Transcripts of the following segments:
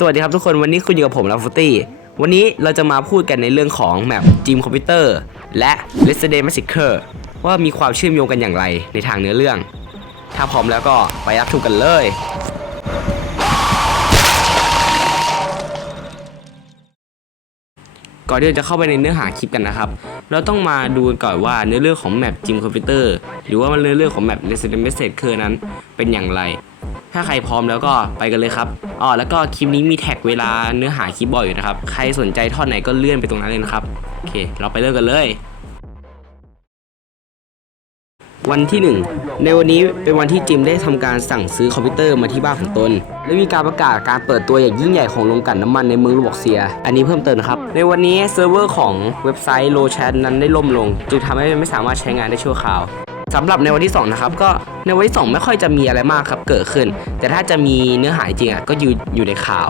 สวัสดีครับทุกคนวันนี้คุณอยู่กับผมลาฟุตี้วันนี้เราจะมาพูดกันในเรื่องของแมปจีมคอมพิวเตอร์และ Resident Massacre ว่ามีความเชื่อมโยงกันอย่างไรในทางเนื้อเรื่อง ถ้าพร้อมแล้วก็ไปรับชมกันเลย ก่อนที่เราจะเข้าไปในเนื้อหาคลิปกันนะครับ เราต้องมาดูกันก่อนว่าเนื้อเรื่องของแมปจิมคอมพิวเตอร์หรือว่าเนื้อเรื่องของแมป Resident Massacre นั้นเป็นอย่างไร ถ้าใครพร้อมแล้วก็ไปกันเลยครับอ๋อแล้วก็คลิปนี้มีแท็กเวลาเนื้อหาคลิปบ่อยอยู่นะครับ ใครสนใจท่อนไหนก็เลื่อนไปตรงนั้นเลยนะครับ โอเค เราไปเริ่มกันเลย วันที่ 1 ในวันนี้เป็นวันที่จิมได้ทำการสั่งซื้อคอมพิวเตอร์มาที่บ้านของตน และมีการประกาศการเปิดตัวอย่างยิ่งใหญ่ของโรงกลั่นน้ำมันในเมืองลูบอกเซีย อันนี้เพิ่มเติมนะครับ ในวันนี้เซิร์ฟเวอร์ของเว็บไซต์โลแชทนั้นได้ล่มลง จึงทำให้ไม่สามารถใช้งานได้ชั่วคราว สำหรับในวันที่2นะครับก็ในวันที่2ไม่ค่อยจะมีอะไรมากครับเกิดขึ้น แต่ถ้าจะมีเนื้อหาจริงอะก็อยู่อยู่ในข่าว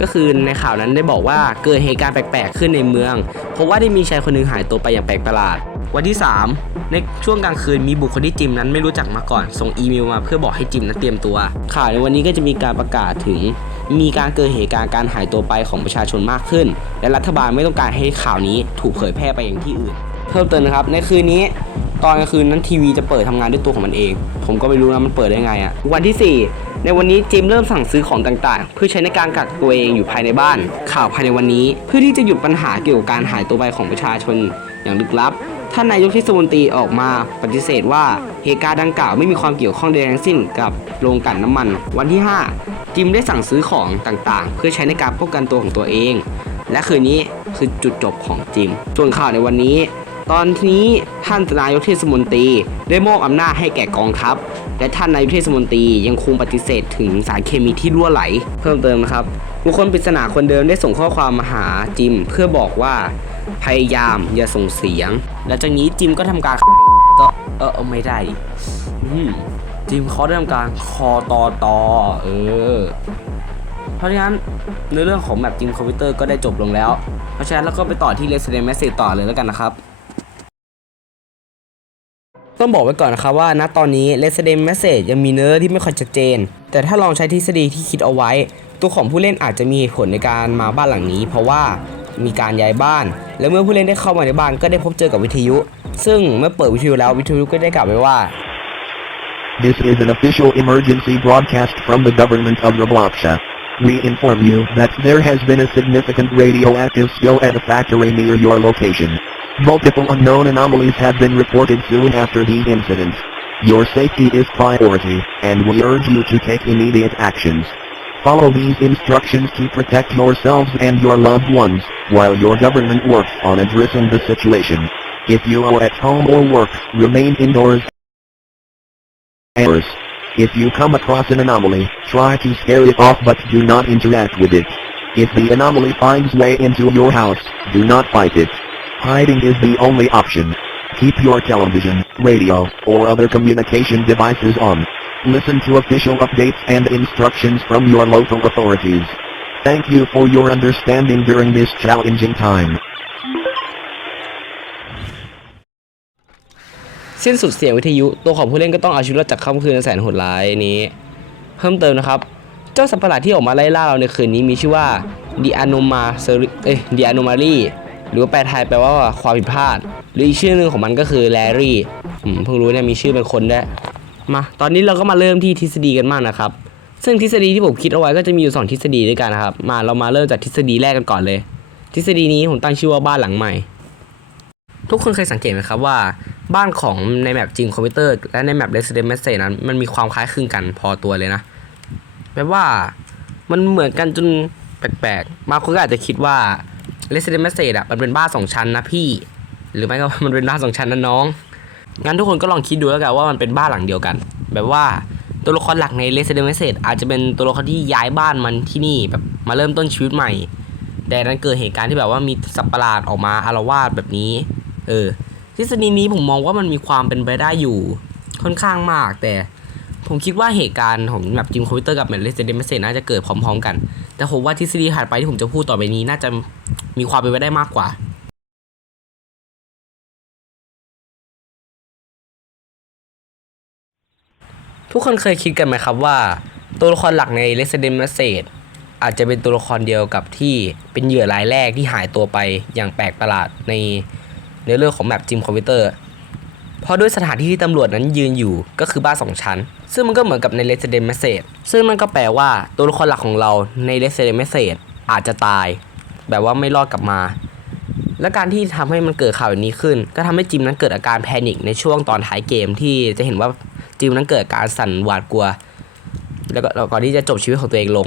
ก็คือในข่าวนั้นได้บอกว่าเกิดเหตุการณ์แปลกๆขึ้นในเมืองเพราะว่าได้มีชายคนหนึงหายตัวไปอย่างแปลกประหลาด วันที่ 3 ในช่วงกลางคืนมีบุคคลที่จิมนั้นไม่รู้จักมาก่อน ส่งอีเมลมาเพื่อบอกให้จิมนั้นเตรียมตัว ข่าวในวันนี้ก็จะมีการประกาศถึงมีการเกิดเหตุการณ์การหายตัวไปของประชาชนมากขึ้น และรัฐบาลไม่ต้องการให้ข่าวนี้ถูกเผยแพร่ไปอย่างที่อื่น เพิ่มเติมนะครับในคืนนี้ ตอนกลางคืนนั้นทีวีจะเปิดทำงานด้วยตัวของมันเอง ผมก็ไม่รู้นะมันเปิดได้ไงอะวันที่ 4 ในวันนี้จิมเริ่มสั่งซื้อของต่างๆ เพื่อใช้ในการกักตัวเองอยู่ภายในบ้าน ข่าวภายในวันนี้ เพื่อที่จะหยุดปัญหาเกี่ยวกับการหายตัวไปของประชาชนอย่างลึกลับท่านนายกเทศมนตรีออกมาปฏิเสธว่าเหตุการณ์ดังกล่าวไม่มีความเกี่ยวข้องใดทั้งสิ้นกับโรงกลั่นน้ำมัน วันที่ 5 จิมได้สั่งซื้อของต่างๆ เพื่อใช้ในการป้องกันตัวของตัวเอง และคืนนี้คือจุดจบของจิม ส่วนข่าวในวันนี้ ตอนนี้ท่านนายกเทศมนตรีได้มอบอำนาจให้แก่กองทัพ และท่านนายกเทศมนตรียังคงปฏิเสธถึงสารเคมีที่รั่วไหล เพิ่มเติมนะครับบุคคลปริศนาคนเดิมได้ส่งข้อความมาหาจิม เพื่อบอกว่าพยายามอย่าส่งเสียง และจากนี้จิมก็ทำการก็เออไม่ได้จิมเขาได้ทำการคอตอตอเออเพราะฉะนั้นในเรื่องของแมปจิมคอมพิวเตอร์ก็ได้จบลงแล้ว เพราะฉะนั้นเราก็ไปต่อที่ Resident Message ต่อเลยแล้วกันนะครับ ต้องบอกไว้ก่อนนะครับว่าณตอนนี้ Resident Message ยังมีเนื้อที่ไม่ค่อยชัดเจน แต่ถ้าลองใช้ทฤษฎีที่คิดเอาไว้ ตัวของผู้เล่นอาจจะมีเหตุผลในการมาบ้านหลังนี้ เพราะว่ามีการย้ายบ้าน และเมื่อผู้เล่นได้เข้ามาในบ้านก็ได้พบเจอกับวิทยุ ซึ่งเมื่อเปิดวิทยุแล้ววิทยุก็ได้กล่าวไว้ว่า This is an official emergency broadcast from the government of Robloxa. We inform you that there has been a significant radioactive spill at a factory near your location. Multiple unknown anomalies have been reported soon after the incident. Your safety is priority, and we urge you to take immediate actions. Follow these instructions to protect yourselves and your loved ones, while your government works on addressing the situation. If you are at home or work, remain indoors errors. If you come across an anomaly, try to scare it off but do not interact with it. If the anomaly finds way into your house, do not fight it. Hiding is the only option. Keep your television, radio, or other communication devices on. Listen to official updates and instructions from your local authorities. Thank you for your understanding during this challenging time. สิ้นสุดเสียงวิทยุ ตัวของผู้เล่นก็ต้องเอาชีวิตรอดจากค่ำคืนอันแสนโหดร้ายนี้ เพิ่มเติมนะครับ เจ้าสัตว์ประหลาดที่ออกมาไล่ล่าเราในคืนนี้มีชื่อว่า The Anoma s e r เอ้ย The Anomaly หรือว่าแปลไทยแปลว่าความผิดพลาด หรืออีกชื่อหนึ่งของมันก็คือ Larry อืมเพิ่งรู้เนี่ยมีชื่อเป็นคนด้วยมาตอนนี้เราก็มาเริ่มที่ทฤษฎีกันมากนะครับ ซึ่งทฤษฎีที่ผมคิดเอาไว้ก็จะมีอยู่สองทฤษฎีด้วยกันนะครับ มาเรามาเริ่มจากทฤษฎีแรกกันก่อนเลย ทฤษฎีนี้ผมตั้งชื่อว่าบ้านหลังใหม่ ทุกคนเคยสังเกตไหมครับว่า บ้านของในแมปจริงคอมพิวเตอร์และในแมป Resident Message นั้นมันมีความคล้ายคลึงกันพอตัวเลยนะแปลว่ามันเหมือนกันจนแปลกๆบางคนก็อาจจะคิดว่า Resident Message อะมันเป็นบ้านสองชั้นนะพี่ หรือไม่ก็มันเป็นบ้านสองชั้นนะน้อง งั้นทุกคนก็ลองคิดดูแล้วกันว่ามันเป็นบ้านหลังเดียวกัน แบบว่าตัวละครหลักใน Resident Message อาจจะเป็นตัวละครที่ย้ายบ้านมันที่นี่แบบมาเริ่มต้นชีวิตใหม่ แต่นั้นเกิดเหตุการณ์ที่แบบว่ามีสัตว์ประหลาดออกมาอารวาสแบบนี้ เออทฤษฎีนี้ผมมองว่ามันมีความเป็นไปได้อยู่ค่อนข้างมากแต่ ผมคิดว่าเหตุการณ์ของแบบจิมคอมพิวเตอร์กับแมทเลสเดนเมสเซน่าจะเกิดพร้อมๆกัน แต่ผมว่าทฤษฎีถัดไปที่ผมจะพูดต่อไปนี้น่าจะมีความเป็นไปได้มากกว่าทุกคนเคยคิดกันไหมครับว่า ตัวละครหลักใน Resident Message อาจจะเป็นตัวละครเดียวกับที่เป็นเหยื่อรายแรกที่หายตัวไปอย่างแปลกประหลาดในในเรื่องของแมปจิมคอมพิวเตอร์ เพราะด้วยสถานที่ที่ตำรวจนั้นยืนอยู่ก็คือบ้านสองชั้น ซึ่งมันก็เหมือนกับใน Resident Message ซึ่งมันก็แปลว่าตัวละครหลักของเราใน Resident Message อาจจะตาย แบบว่าไม่รอดกลับมา และการที่ทำให้มันเกิดข่าวแบบนี้ขึ้น ก็ทำให้จิมนั้นเกิดอาการแพนิคในช่วงตอนท้ายเกมที่จะเห็นว่าจิมนั้นเกิดอาการสั่นหวาดกลัว แล้วก็ก่อนที่จะจบชีวิตของตัวเองลง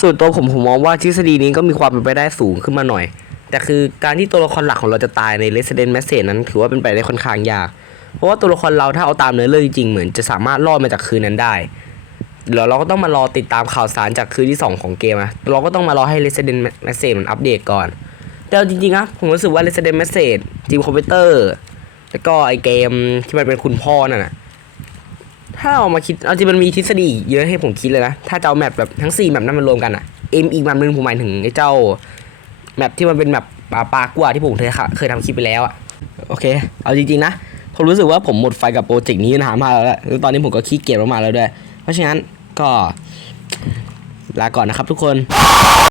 ส่วนตัวผมผมมองว่าทฤษฎีนี้ก็มีความเป็นไปได้สูงขึ้นมาหน่อย แต่คือการที่ตัวละครหลักของเราจะตายใน Resident Message นั้นถือว่าเป็นไปได้ค่อนข้างยาก เพราะว่าตัวละครเราถ้าเอาตามเนื้อเรื่องจริงๆเหมือนจะสามารถรอดมาจากคืนนั้นได้เดี๋ยวเราก็ต้องมารอติดตามข่าวสารจากคืนที่ 2 ของเกมอะเราก็ต้องมารอให้ Resident Message มันอัปเดตก่อน แต่จริงๆนะผมรู้สึกว่า Resident Message ทีมคอมพิวเตอร์ แล้วก็ไอเกมที่มันเป็นคุณพ่อนั่นนะถ้าเอามาคิดเอาจริงมันมีทฤษฎีเยอะให้ผมคิดเลยนะ ถ้าจะเอาแมปแบบทั้ง 4 แมปนั้นมารวมกันอะเอ็มอีกแมปหนึงผมหมายถึงไอ้เจ้าแมปที่มันเป็นแมปปลาปลากว่าที่ผมเคยเคยทำคลิปไปแล้วอะโอเค เอาจริงๆนะ ผมรู้สึกว่าผมหมดไฟกับโปรเจกต์นี้นานมากแล้วแหละแล้วตอนนี้ผมก็ขี้เกียจมากๆแล้วด้วย เพราะฉะนั้นก็ลาก่อนนะครับทุกคน